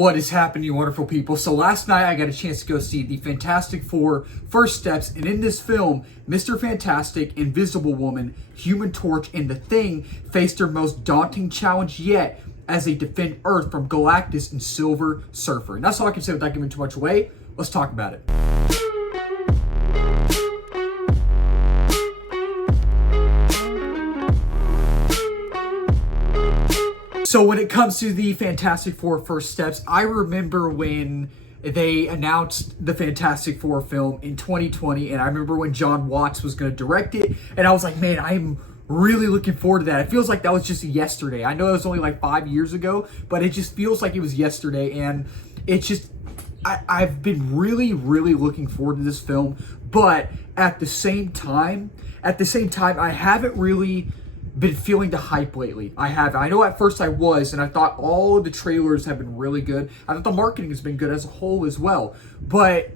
What is happening, you wonderful people? So last night I got a chance to go see the Fantastic Four First Steps, and in this film, Mr. Fantastic, Invisible Woman, Human Torch, and The Thing faced their most daunting challenge yet as they defend Earth from Galactus and Silver Surfer. And that's all I can say without giving too much away. Let's talk about it. So when it comes to the Fantastic Four First Steps, I remember when they announced the Fantastic Four film in 2020, and I remember when Jon Watts was going to direct it, and I was like, man, I'm really looking forward to that. It feels like that was just yesterday. I know it was only like 5 years ago, but it just feels like it was yesterday, and it's just, I've been really looking forward to this film, but at the same time, I haven't really been feeling the hype lately. I know at first I was, and I thought all of the trailers have been really good. I thought the marketing has been good as a whole as well. But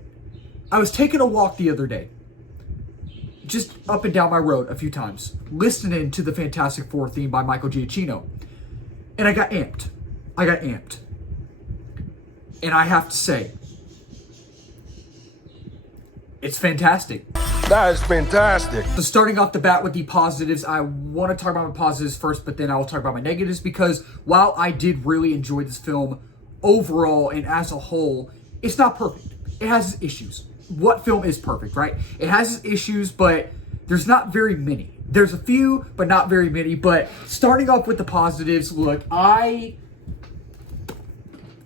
I was taking a walk the other day, just up and down my road a few times, listening to the Fantastic Four theme by Michael Giacchino. And I got amped. And I have to say, it's fantastic. That is fantastic. So starting off the bat with the positives, I want to talk about my positives first, but then I will talk about my negatives, because while I did really enjoy this film overall and as a whole, it's not perfect. It has its issues. What film is perfect, right? It has its issues, but there's not very many. There's a few, but not very many. But starting off with the positives, look, I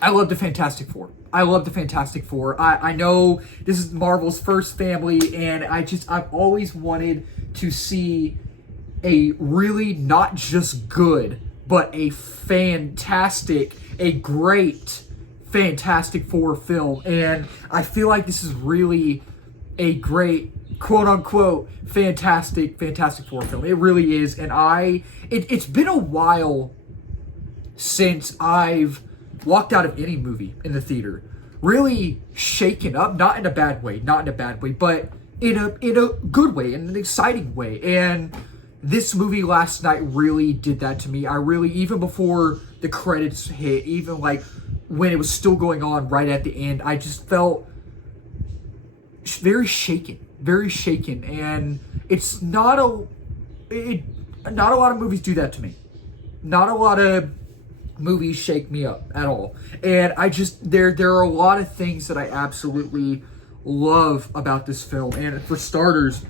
love the Fantastic Four. I love the Fantastic Four. I know this is Marvel's first family, and I've always wanted to see a really not just good, but a great Fantastic Four film. And I feel like this is really a great, quote-unquote, Fantastic Four film. It really is. And it's been a while since I've walked out of any movie in the theater really shaken up, not in a bad way, but in a good way, in an exciting way. And this movie last night really did that to me. I really, even before the credits hit, even like when it was still going on right at the end, I just felt very shaken. And it's not a lot of movies do that to me. Not a lot of movies shake me up at all. And there are a lot of things that I absolutely love about this film. And for starters,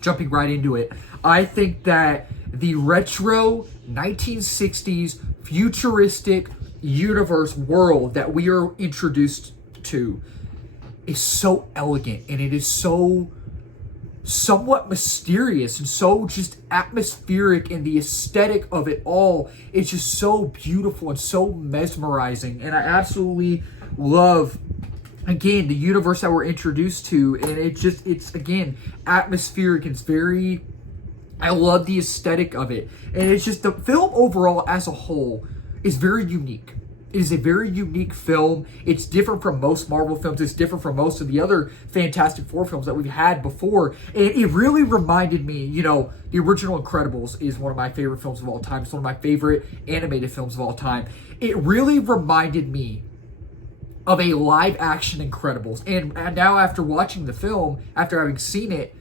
jumping right into it, I think that the retro 1960s futuristic universe world that we are introduced to is so elegant, and it is so somewhat mysterious and so just atmospheric, and the aesthetic of it all is just so beautiful and so mesmerizing. And I absolutely love, again, the universe that we're introduced to, and it's again atmospheric. It's I love the aesthetic of it, and it's just, the film overall as a whole is very unique. It is a very unique film. It's different from most Marvel films. It's different from most of the other Fantastic Four films that we've had before. And it really reminded me, the original Incredibles is one of my favorite films of all time. It's one of my favorite animated films of all time. It really reminded me of a live action Incredibles. And now after watching the film, after having seen it,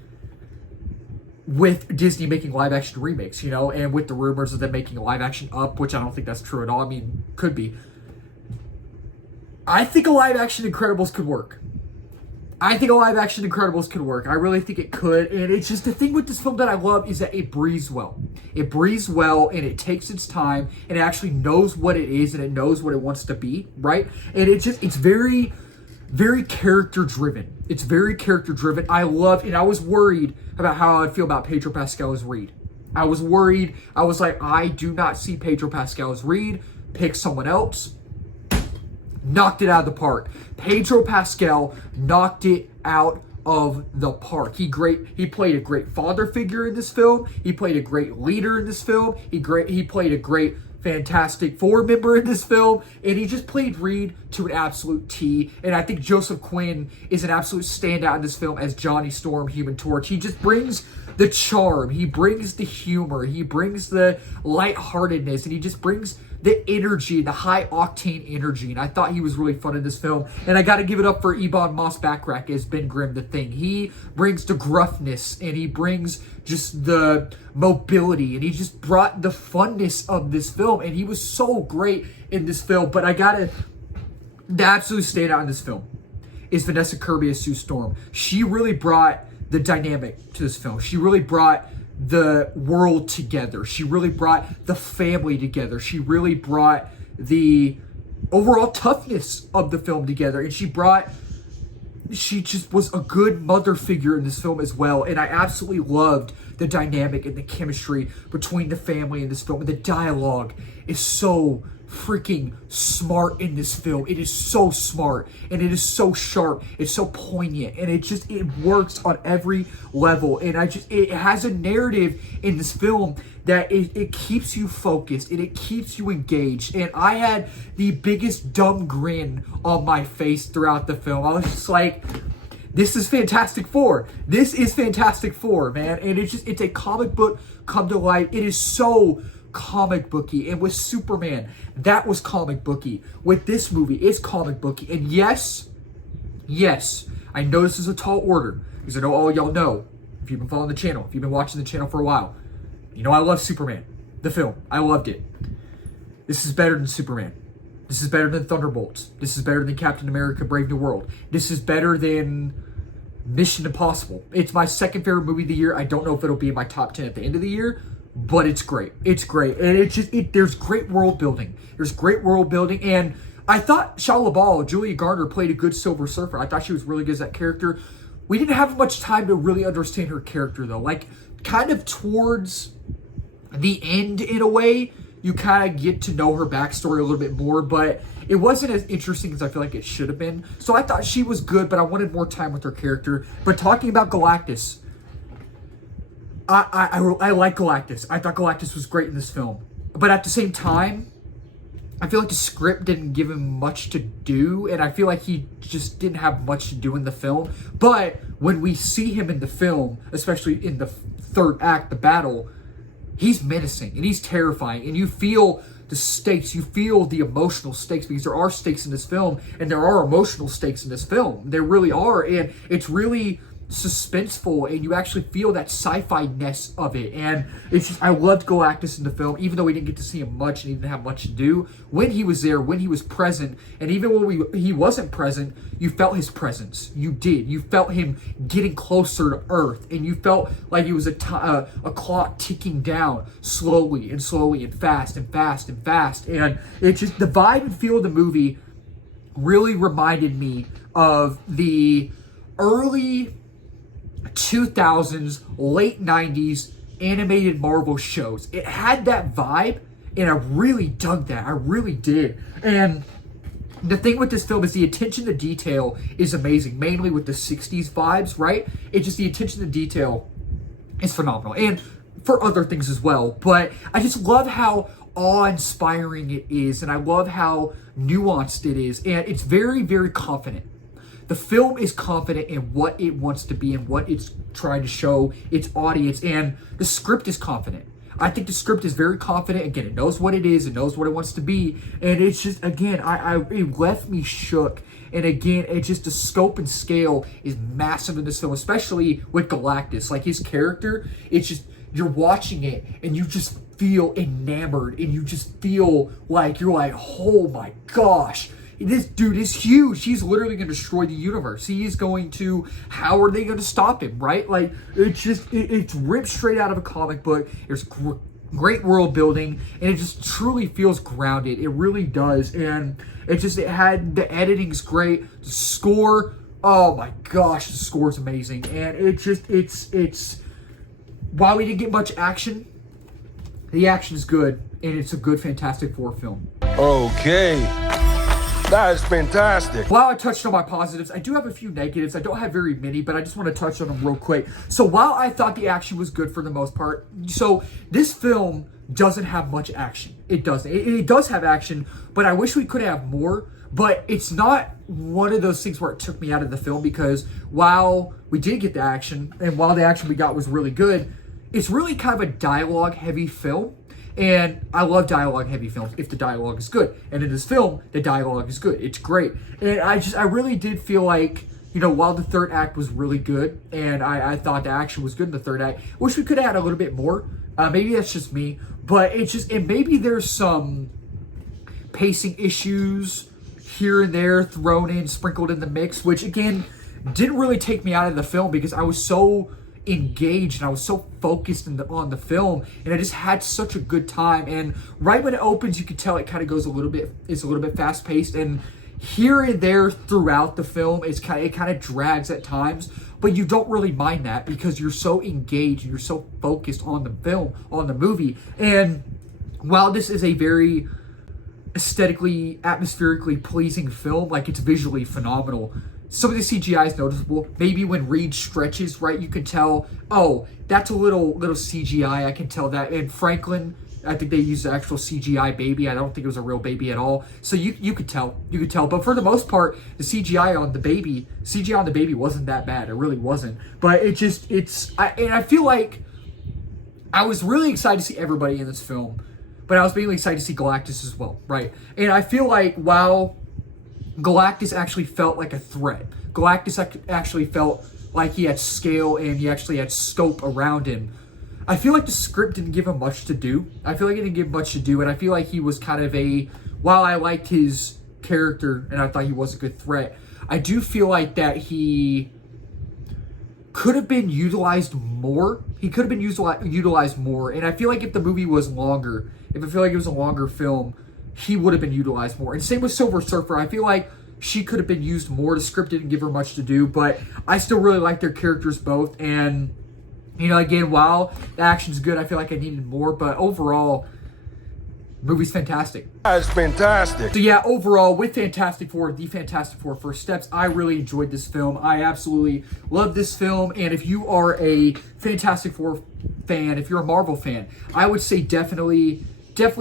with Disney making live action remakes, and with the rumors of them making a live action Up, which I don't think that's true at all. I mean, could be. I think a live action Incredibles could work. I really think it could. And it's just, the thing with this film that I love is that it breathes well. It breathes well, and it takes its time, and it actually knows what it is, and it knows what it wants to be, right? And it's very character driven. It's very character driven. I was worried about how I'd feel about Pedro Pascal as Reed. I was worried. I was like, I do not see Pedro Pascal as Reed. Pick someone else. Knocked it out of the park. Pedro Pascal knocked it out of the park. He played a great father figure in this film. He played a great leader in this film. He played a great Fantastic Four member in this film, and he just played Reed to an absolute T. And I think Joseph Quinn is an absolute standout in this film as Johnny Storm, Human Torch. He just brings the charm, he brings the humor, he brings the lightheartedness, and he just brings the energy, the high octane energy. And I thought he was really fun in this film. And I got to give it up for Ebon Moss-Backrack as Ben Grimm, the Thing. He brings the gruffness, and he brings just the mobility, and he just brought the funness of this film. And he was so great in this film. But I got to, the absolute standout in this film is Vanessa Kirby as Sue Storm. She really brought the dynamic to this film. She really brought the world together. She really brought the family together. She really brought the overall toughness of the film together. And she just was a good mother figure in this film as well. And I absolutely loved the dynamic and the chemistry between the family in this film. And the dialogue is so freaking smart in this film. It is so smart, and it is so sharp. It's so poignant, and it works on every level. And it has a narrative in this film that it keeps you focused, and it keeps you engaged. And I had the biggest dumb grin on my face throughout the film. I was just like, this is Fantastic Four. This is Fantastic Four, man. And it's a comic book come to life. It is so comic booky. And with Superman, that was comic booky. With this movie, it's comic booky. And yes, I know this is a tall order, because I know all y'all know, if you've been following the channel, if you've been watching the channel for a while, you know I love Superman, the film. I loved it. This is better than Superman. This is better than Thunderbolts. This is better than Captain America Brave New World. This is better than Mission Impossible. It's my second favorite movie of the year. I don't know if it'll be in my top 10 at the end of the year, but it's great. It's great. And there's great world building. There's great world building. And I thought Shia LaBeouf, Julia Garner, played a good Silver Surfer. I thought she was really good as that character. We didn't have much time to really understand her character, though. Like, kind of towards the end, in a way, you kind of get to know her backstory a little bit more, but it wasn't as interesting as I feel like it should have been. So I thought she was good, but I wanted more time with her character. But talking about Galactus, I like Galactus. I thought Galactus was great in this film. But at the same time, I feel like the script didn't give him much to do, and I feel like he just didn't have much to do in the film. But when we see him in the film, especially in the third act, the battle, he's menacing, and he's terrifying, and you feel the stakes, you feel the emotional stakes, because there are stakes in this film, and there are emotional stakes in this film. There really are, and it's really suspenseful, and you actually feel that sci-fi-ness of it. And it's just, I loved Galactus in the film, even though we didn't get to see him much and he didn't have much to do. When he was there, when he was present, and even when he wasn't present, you felt his presence. You did. You felt him getting closer to Earth, and you felt like it was a clock ticking down slowly and slowly and fast and fast and fast. And it just, the vibe and feel of the movie really reminded me of the early 2000s, late 90s animated Marvel shows. It had that vibe, and I really dug that. I really did. And the thing with this film is the attention to detail is amazing, mainly with the 60s vibes, right? It's just the attention to detail is phenomenal, and for other things as well. But I just love how awe-inspiring it is, and I love how nuanced it is, and it's very, very confident. The film is confident in what it wants to be and what it's trying to show its audience, and the script is confident. I think the script is very confident. Again, it knows what it is, it knows what it wants to be, and it's just, again, it left me shook. And again, it's just the scope and scale is massive in this film, especially with Galactus. Like, his character, it's just, you're watching it and you just feel enamored, and you just feel like, you're like, oh my gosh, this dude is huge. He's literally going to destroy the universe. He is going to, how are they going to stop him, right? Like, it's just, it's ripped straight out of a comic book. There's great world building, and it just truly feels grounded. It really does. And it had, the editing's great. The score, oh my gosh, the score's amazing. And it's, while we didn't get much action, the action is good, and it's a good Fantastic Four film. Okay. That is fantastic. While I touched on my positives, I do have a few negatives. I don't have very many, but I just want to touch on them real quick. So while I thought the action was good for the most part, so this film doesn't have much action. It doesn't. It does have action, but I wish we could have more. But it's not one of those things where it took me out of the film, because while we did get the action, and while the action we got was really good, it's really kind of a dialogue-heavy film. And I love dialogue-heavy films if the dialogue is good. And in this film, the dialogue is good. It's great. And I really did feel like, you know, while the third act was really good, and I thought the action was good in the third act, wish we could have had a little bit more. Maybe that's just me, but and maybe there's some pacing issues here and there thrown in, sprinkled in the mix, which again didn't really take me out of the film because I was so engaged and I was so focused on the film, and I just had such a good time. And right when it opens, you can tell it kind of goes it's a little bit fast paced, and here and there throughout the film, it kind of drags at times, but you don't really mind that because you're so engaged and you're so focused on the film, on the movie. And while this is a very aesthetically, atmospherically pleasing film, like it's visually phenomenal, some of the CGI is noticeable. Maybe when Reed stretches, right, you can tell, oh, that's a little CGI. I can tell that. And Franklin, I think they used the actual CGI baby. I don't think it was a real baby at all. So you could tell. You could tell. But for the most part, the CGI on the baby wasn't that bad. It really wasn't. But I feel like I was really excited to see everybody in this film, but I was really excited to see Galactus as well, right? And I feel like while Galactus actually felt like a threat, Galactus actually felt like he had scale and he actually had scope around him, I feel like the script didn't give him much to do. I feel like it didn't give much to do, and I feel like he was kind of while I liked his character and I thought he was a good threat, I do feel like that he could have been utilized more. He could have been utilized more, and I feel like if the movie was longer, if I feel like it was a longer film, he would have been utilized more. And same with Silver Surfer. I feel like she could have been used more. The script didn't give her much to do, but I still really like their characters both. And, you know, again, while the action's good, I feel like I needed more. But overall, movie's fantastic. That's fantastic. So yeah, overall, with Fantastic Four, the Fantastic Four First Steps, I really enjoyed this film. I absolutely love this film. And if you are a Fantastic Four fan, if you're a Marvel fan, I would say definitely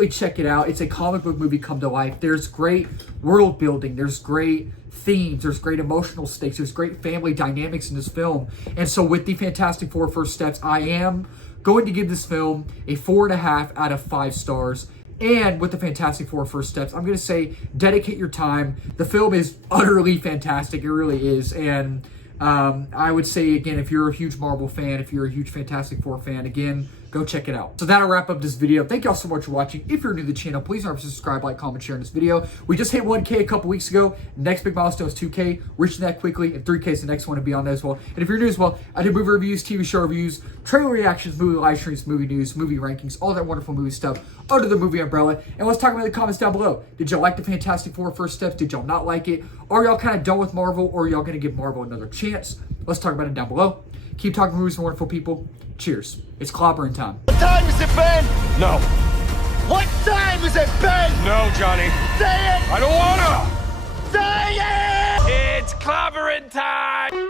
check it out. It's a comic book movie come to life. There's great world building. There's great themes. There's great emotional stakes. There's great family dynamics in this film. And so with the Fantastic Four First Steps, I am going to give this film a 4.5 out of 5 stars. And with the Fantastic Four First Steps, I'm going to say dedicate your time. The film is utterly fantastic. It really is. And I would say, again, if you're a huge Marvel fan, if you're a huge Fantastic Four fan, again, go check it out. So that'll wrap up this video. Thank y'all so much for watching. If you're new to the channel, please remember to subscribe, like, comment, share in this video. We just hit 1K a couple weeks ago. Next big milestone is 2K. Reaching that quickly, and 3K is the next one to be on that as well. And if you're new as well, I do movie reviews, TV show reviews, trailer reactions, movie live streams, movie news, movie rankings, all that wonderful movie stuff under the movie umbrella. And let's talk about it in the comments down below. Did y'all like the Fantastic Four First Steps? Did y'all not like it? Are y'all kind of done with Marvel, or are y'all going to give Marvel another chance? Let's talk about it down below. Keep talking movies and wonderful people. Cheers. It's clobbering time. What time is it, Ben? No. What time is it, Ben? No, Johnny. Say it! I don't wanna! Say it! It's clobbering time!